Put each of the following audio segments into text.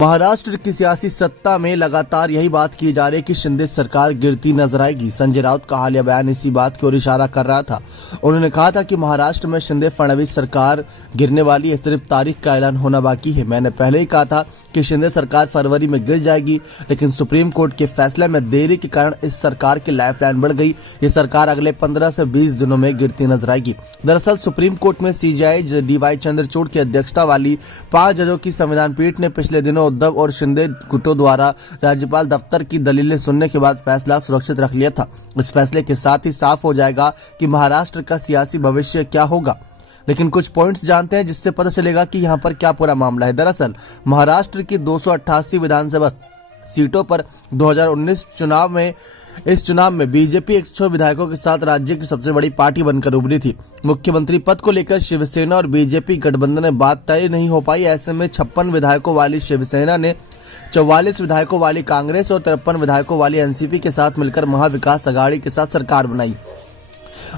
महाराष्ट्र की सियासी सत्ता में लगातार यही बात की जा रही है कि शिंदे सरकार गिरती नजर आएगी। संजय राउत का हालिया बयान इसी बात की ओर इशारा कर रहा था। उन्होंने कहा था कि महाराष्ट्र में शिंदे फडणवीस सरकार गिरने वाली है, सिर्फ तारीख का ऐलान होना बाकी है। मैंने पहले ही कहा था कि शिंदे सरकार फरवरी में गिर जाएगी, लेकिन सुप्रीम कोर्ट के फैसले में देरी के कारण इस सरकार की लाइफलाइन बढ़ गई। ये सरकार अगले 15 से 20 दिनों में गिरती नजर आएगी। दरअसल सुप्रीम कोर्ट में सीजेआई DY चंद्रचूड़ की अध्यक्षता वाली 5 जजों की संविधान पीठ ने पिछले दिनों उद्धव और शिंदे गुटों द्वारा राज्यपाल दफ्तर की दलीलें सुनने के बाद फैसला सुरक्षित रख लिया था। इस फैसले के साथ ही साफ हो जाएगा कि महाराष्ट्र का सियासी भविष्य क्या होगा। लेकिन कुछ पॉइंट्स जानते हैं जिससे पता चलेगा कि यहाँ पर क्या पूरा मामला है। दरअसल महाराष्ट्र की 288 विधानसभा सीटों पर 2019 इस चुनाव में बीजेपी 106 विधायकों के साथ राज्य की सबसे बड़ी पार्टी बनकर उभरी थी। मुख्यमंत्री पद को लेकर शिवसेना और बीजेपी गठबंधन में बात तय नहीं हो पाई। ऐसे में 56 विधायकों वाली शिवसेना ने 44 विधायकों वाली कांग्रेस और 53 विधायकों वाली एनसीपी के साथ मिलकर महाविकास अघाड़ी के साथ सरकार बनाई।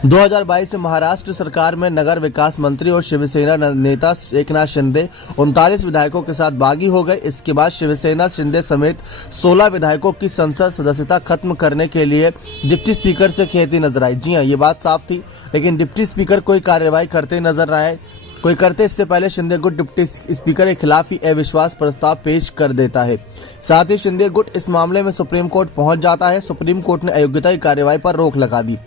2022 में महाराष्ट्र सरकार में नगर विकास मंत्री और शिवसेना नेता एकनाथ शिंदे 39 विधायकों के साथ बागी हो गए। इसके बाद शिवसेना शिंदे समेत 16 विधायकों की संसद सदस्यता खत्म करने के लिए डिप्टी स्पीकर से खेती नजर आई। जी हां, ये बात साफ थी, लेकिन डिप्टी स्पीकर कोई कार्रवाई करते नजर आए कोई करते इससे पहले शिंदे गुट डिप्टी स्पीकर के खिलाफ ही अविश्वास प्रस्ताव पेश कर देता है। साथ ही शिंदे गुट इस मामले में सुप्रीम कोर्ट पहुंच जाता है। सुप्रीम कोर्ट ने अयोग्यता की कार्रवाई पर रोक लगा दी।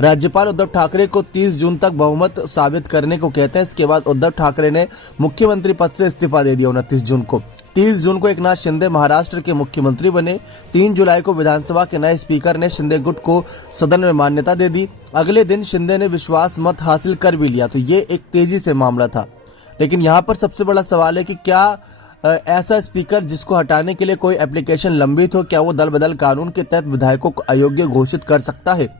राज्यपाल उद्धव ठाकरे को 30 जून तक बहुमत साबित करने को कहते हैं। इसके बाद उद्धव ठाकरे ने मुख्यमंत्री पद से इस्तीफा दे दिया 29 जून को। 30 जून को एकनाथ शिंदे महाराष्ट्र के मुख्यमंत्री बने। 3 जुलाई को विधानसभा के नए स्पीकर ने शिंदे गुट को सदन में मान्यता दे दी। अगले दिन शिंदे ने विश्वास मत हासिल कर भी लिया। तो ये एक तेजी से मामला था। लेकिन यहाँ पर सबसे बड़ा सवाल है कि क्या ऐसा स्पीकर जिसको हटाने के लिए कोई एप्लीकेशन लंबित हो, क्या वो दल बदल कानून के तहत विधायकों को अयोग्य घोषित कर सकता है?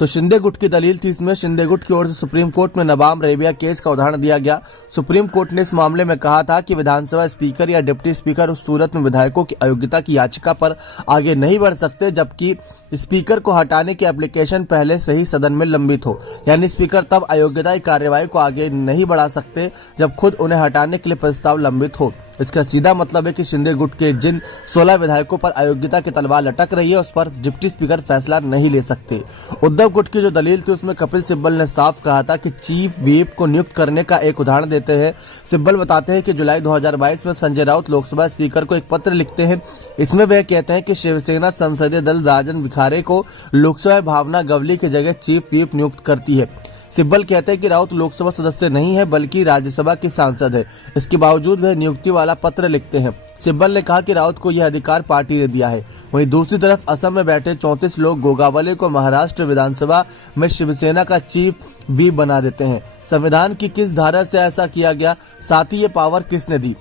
तो शिंदे गुट की दलील थी। इसमें शिंदे गुट की ओर से सुप्रीम कोर्ट में नबाम रेबिया केस का उदाहरण दिया गया। सुप्रीम कोर्ट ने इस मामले में कहा था कि विधानसभा स्पीकर या डिप्टी स्पीकर उस सूरत में विधायकों की अयोग्यता की याचिका पर आगे नहीं बढ़ सकते जबकि स्पीकर को हटाने की एप्लीकेशन पहले से ही सदन में लंबित हो। यानी स्पीकर तब अयोग्यता की कार्यवाही को आगे नहीं बढ़ा सकते जब खुद उन्हें हटाने के लिए प्रस्ताव लंबित हो। इसका सीधा मतलब है कि शिंदे गुट के जिन 16 विधायकों पर अयोग्यता की तलवार लटक रही है उस पर डिप्टी स्पीकर फैसला नहीं ले सकते। उद्धव गुट की जो दलील थी उसमें कपिल सिब्बल ने साफ कहा था कि चीफ व्हिप को नियुक्त करने का एक उदाहरण देते हैं। सिब्बल बताते हैं कि जुलाई 2022 में संजय राउत लोकसभा स्पीकर को एक पत्र लिखते हैं। इसमें वह कहते हैं कि शिवसेना संसदीय दल राजन विखारे को लोकसभा भावना गवली की जगह चीफ व्हिप नियुक्त करती है। सिब्बल कहते हैं कि राउत लोकसभा सदस्य नहीं है बल्कि राज्यसभा की सांसद है। इसके बावजूद वह नियुक्ति वाला पत्र लिखते हैं। सिब्बल ने कहा कि राउत को यह अधिकार पार्टी ने दिया है। वहीं दूसरी तरफ असम में बैठे 34 लोग गोगावले को महाराष्ट्र विधानसभा में शिवसेना का चीफ व्हिप बना देते हैं। संविधान की किस धारा से ऐसा किया गया? साथ ही ये पावर किसने दी?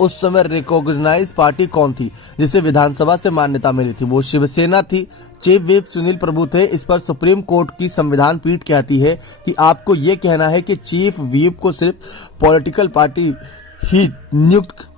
उस समय रिकॉग्नाइज पार्टी कौन थी जिसे विधानसभा से मान्यता मिली थी? वो शिवसेना थी। चीफ व्हिप सुनील प्रभु थे। इस पर सुप्रीम कोर्ट की संविधान पीठ कहती है कि आपको ये कहना है कि चीफ व्हिप को सिर्फ पॉलिटिकल पार्टी ही नियुक्त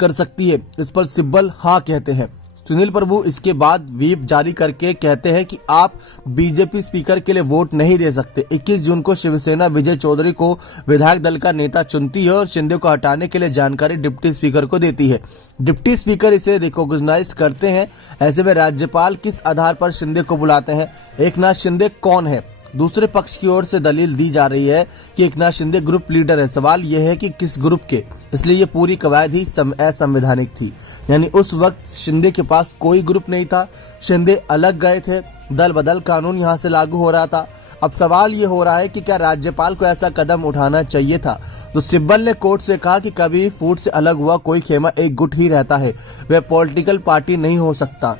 कर सकती है। इस पर सिब्बल हाँ कहते हैं। सुनील प्रभु इसके बाद व्हिप जारी करके कहते हैं कि आप बीजेपी स्पीकर के लिए वोट नहीं दे सकते। 21 जून को शिवसेना विजय चौधरी को विधायक दल का नेता चुनती है और शिंदे को हटाने के लिए जानकारी डिप्टी स्पीकर को देती है। डिप्टी स्पीकर इसे रिकॉग्नाइज करते हैं। ऐसे में राज्यपाल किस आधार पर शिंदे को बुलाते हैं? एकनाथ शिंदे कौन है? दूसरे पक्ष की ओर से दलील दी जा रही है कि एकनाथ शिंदे ग्रुप लीडर है। सवाल यह है कि किस ग्रुप के, इसलिए ये पूरी कवायद ही असंवैधानिक थी। यानी उस वक्त शिंदे के पास कोई ग्रुप नहीं था। शिंदे अलग गए थे। दल बदल कानून यहाँ से लागू हो रहा था। अब सवाल ये हो रहा है कि क्या राज्यपाल को ऐसा कदम उठाना चाहिए था? तो सिब्बल ने कोर्ट से कहा कि कभी फूट से अलग हुआ कोई खेमा एक गुट ही रहता है, वह पॉलिटिकल पार्टी नहीं हो सकता।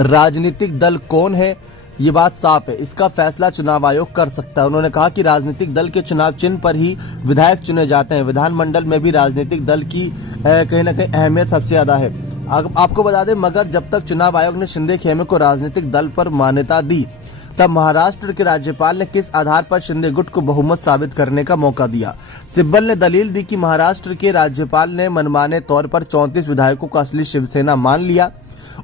राजनीतिक दल कौन है ये बात साफ है, इसका फैसला चुनाव आयोग कर सकता है। उन्होंने कहा कि राजनीतिक दल के चुनाव चिन्ह पर ही विधायक चुने जाते हैं। विधानमंडल में भी राजनीतिक दल की कहीं ना कहीं अहमियत सबसे ज्यादा है। आपको बता दें, मगर जब तक चुनाव आयोग ने शिंदे खेमे को राजनीतिक दल पर मान्यता दी तब महाराष्ट्र के राज्यपाल ने किस आधार पर शिंदे गुट को बहुमत साबित करने का मौका दिया? सिब्बल ने दलील दी कि महाराष्ट्र के राज्यपाल ने मनमाने तौर पर 34 विधायकों को असली शिवसेना मान लिया।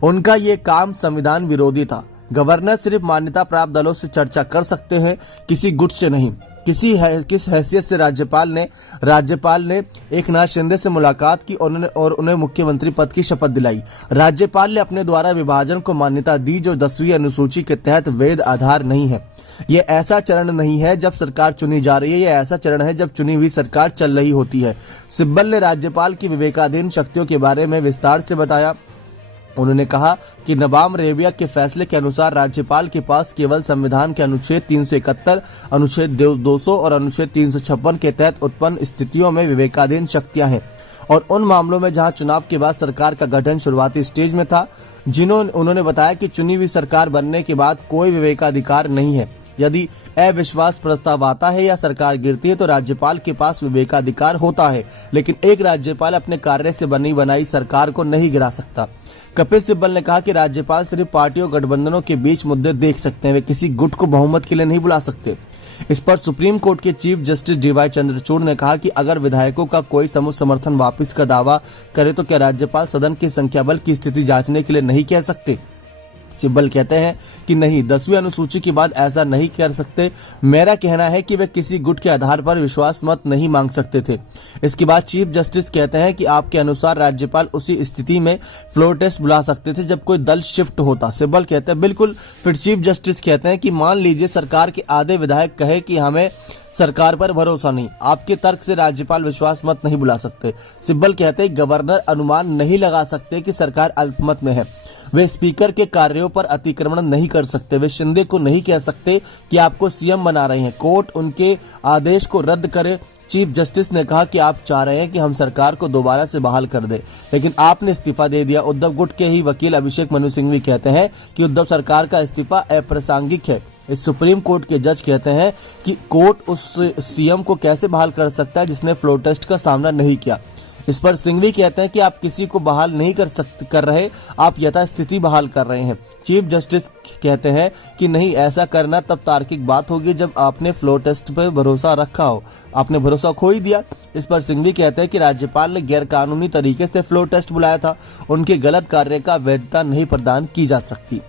उनका ये काम संविधान विरोधी था। गवर्नर सिर्फ मान्यता प्राप्त दलों से चर्चा कर सकते हैं, किसी गुट से नहीं। किस हैसियत से राज्यपाल ने एकनाथ शिंदे से मुलाकात की और उन्हें मुख्यमंत्री पद की शपथ दिलाई। राज्यपाल ने अपने द्वारा विभाजन को मान्यता दी जो 10वीं अनुसूची के तहत वैध आधार नहीं है। ये ऐसा चरण नहीं है जब सरकार चुनी जा रही है, यह ऐसा चरण है जब चुनी हुई सरकार चल रही होती है। सिब्बल ने राज्यपाल की विवेकाधीन शक्तियों के बारे में विस्तार से बताया। उन्होंने कहा कि नबाम रेबिया के फैसले के अनुसार राज्यपाल के पास केवल संविधान के अनुच्छेद 371, अनुच्छेद 200 और अनुच्छेद 356 के तहत उत्पन्न स्थितियों में विवेकाधीन शक्तियां हैं और उन मामलों में जहां चुनाव के बाद सरकार का गठन शुरुआती स्टेज में था। उन्होंने बताया कि चुनी हुई सरकार बनने के बाद कोई विवेकाधिकार नहीं है। यदि अविश्वास प्रस्ताव आता है या सरकार गिरती है तो राज्यपाल के पास विवेकाधिकार होता है, लेकिन एक राज्यपाल अपने कार्य से बनी बनाई सरकार को नहीं गिरा सकता। कपिल सिब्बल ने कहा कि राज्यपाल सिर्फ पार्टियों गठबंधनों के बीच मुद्दे देख सकते हैं, वे किसी गुट को बहुमत के लिए नहीं बुला सकते। इस पर सुप्रीम कोर्ट के चीफ जस्टिस डीवाई चंद्रचूड़ ने कहा कि अगर विधायकों का कोई समूह समर्थन वापस का दावा करे तो क्या राज्यपाल सदन के संख्या बल की स्थिति जांचने के लिए नहीं कह सकते। सिब्बल कहते हैं कि नहीं, 10वीं अनुसूची के बाद ऐसा नहीं कर सकते। मेरा कहना है कि वे किसी गुट के आधार पर विश्वास मत नहीं मांग सकते थे। इसके बाद चीफ जस्टिस कहते हैं कि आपके अनुसार राज्यपाल उसी स्थिति में फ्लोर टेस्ट बुला सकते थे जब कोई दल शिफ्ट होता। सिब्बल कहते हैं बिल्कुल। फिर चीफ जस्टिस कहते हैं कि मान लीजिए सरकार के आधे विधायक कहे कि हमें सरकार पर भरोसा नहीं, आपके तर्क से राज्यपाल विश्वास मत नहीं बुला सकते। सिब्बल कहते हैं गवर्नर अनुमान नहीं लगा सकते कि सरकार अल्पमत में है, वे स्पीकर के कार्यों पर अतिक्रमण नहीं कर सकते, वे शिंदे को नहीं कह सकते कि आपको सीएम बना रहे हैं, कोर्ट उनके आदेश को रद्द करे। चीफ जस्टिस ने कहा कि आप चाह रहे हैं कि हम सरकार को दोबारा से बहाल कर दे, लेकिन आपने इस्तीफा दे दिया। उद्धव गुट के ही वकील अभिषेक मनु सिंघवी कहते हैं कि उद्धव सरकार का इस्तीफा अप्रासंगिक है। इस सुप्रीम कोर्ट के जज कहते हैं कि कोर्ट उस सीएम को कैसे बहाल कर सकता है जिसने फ्लोर टेस्ट का सामना नहीं किया। इस पर सिंघवी कहते हैं कि आप किसी को बहाल नहीं कर रहे, आप यथास्थिति बहाल कर रहे हैं। चीफ जस्टिस कहते हैं कि नहीं, ऐसा करना तब तार्किक बात होगी जब आपने फ्लोर टेस्ट पर भरोसा रखा हो, आपने भरोसा खो ही दिया। इस पर सिंघवी कहते हैं कि राज्यपाल ने गैरकानूनी तरीके से फ्लोर टेस्ट बुलाया था, उनके गलत कार्य का वैधता नहीं प्रदान की जा सकती।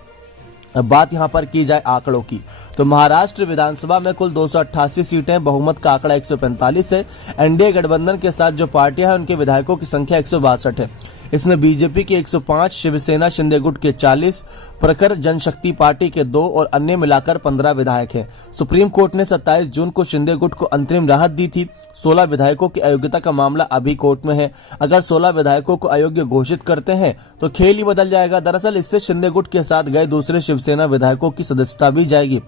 अब बात यहां पर की जाए आंकड़ों की, तो महाराष्ट्र विधानसभा में कुल 288 सीटें, बहुमत का आंकड़ा 145 है। एनडीए गठबंधन के साथ जो पार्टियां हैं उनके विधायकों की संख्या 162 है। इसमें बीजेपी के 105, शिवसेना शिंदे गुट के 40, प्रखर जनशक्ति पार्टी के 2 और अन्य मिलाकर 15 विधायक हैं। सुप्रीम कोर्ट ने 27 जून को शिंदे गुट को अंतरिम राहत दी थी। 16 विधायकों की अयोग्यता का मामला अभी कोर्ट में है। अगर 16 विधायकों को अयोग्य घोषित करते हैं तो खेल ही बदल जाएगा। दरअसल इससे शिंदे गुट के साथ गए दूसरे शिवसेना विधायकों की सदस्यता भी जाएगी,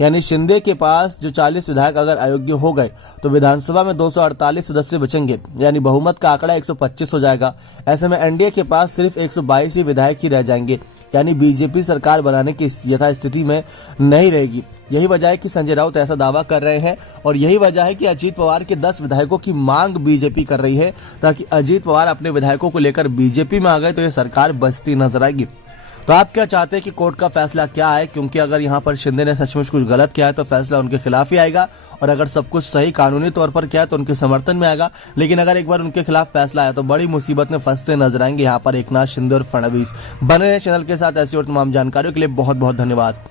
यानी शिंदे के पास जो 40 विधायक अगर अयोग्य हो गए तो विधानसभा में 248 सदस्य बचेंगे, यानी बहुमत का आंकड़ा 125 हो जाएगा। ऐसे में एनडीए के पास सिर्फ 122 ही विधायक ही रह जाएंगे, यानी बीजेपी सरकार बनाने की यथास्थिति में नहीं रहेगी। यही वजह है कि संजय राउत ऐसा दावा कर रहे हैं और यही वजह है कि अजीत पवार के 10 विधायकों की मांग बीजेपी कर रही है, ताकि अजीत पवार अपने विधायकों को लेकर बीजेपी में आ गए तो यह सरकार बचती नजर आएगी। तो आप क्या चाहते हैं कि कोर्ट का फैसला क्या है, क्योंकि अगर यहाँ पर शिंदे ने सचमुच कुछ गलत किया है तो फैसला उनके खिलाफ ही आएगा, और अगर सब कुछ सही कानूनी तौर पर किया है तो उनके समर्थन में आएगा। लेकिन अगर एक बार उनके खिलाफ फैसला आया तो बड़ी मुसीबत में फंसते नजर आएंगे यहाँ पर एकनाथ शिंदे और फडणवीस। बने रहे चैनल के साथ ऐसी और तमाम जानकारियों के लिए बहुत बहुत धन्यवाद।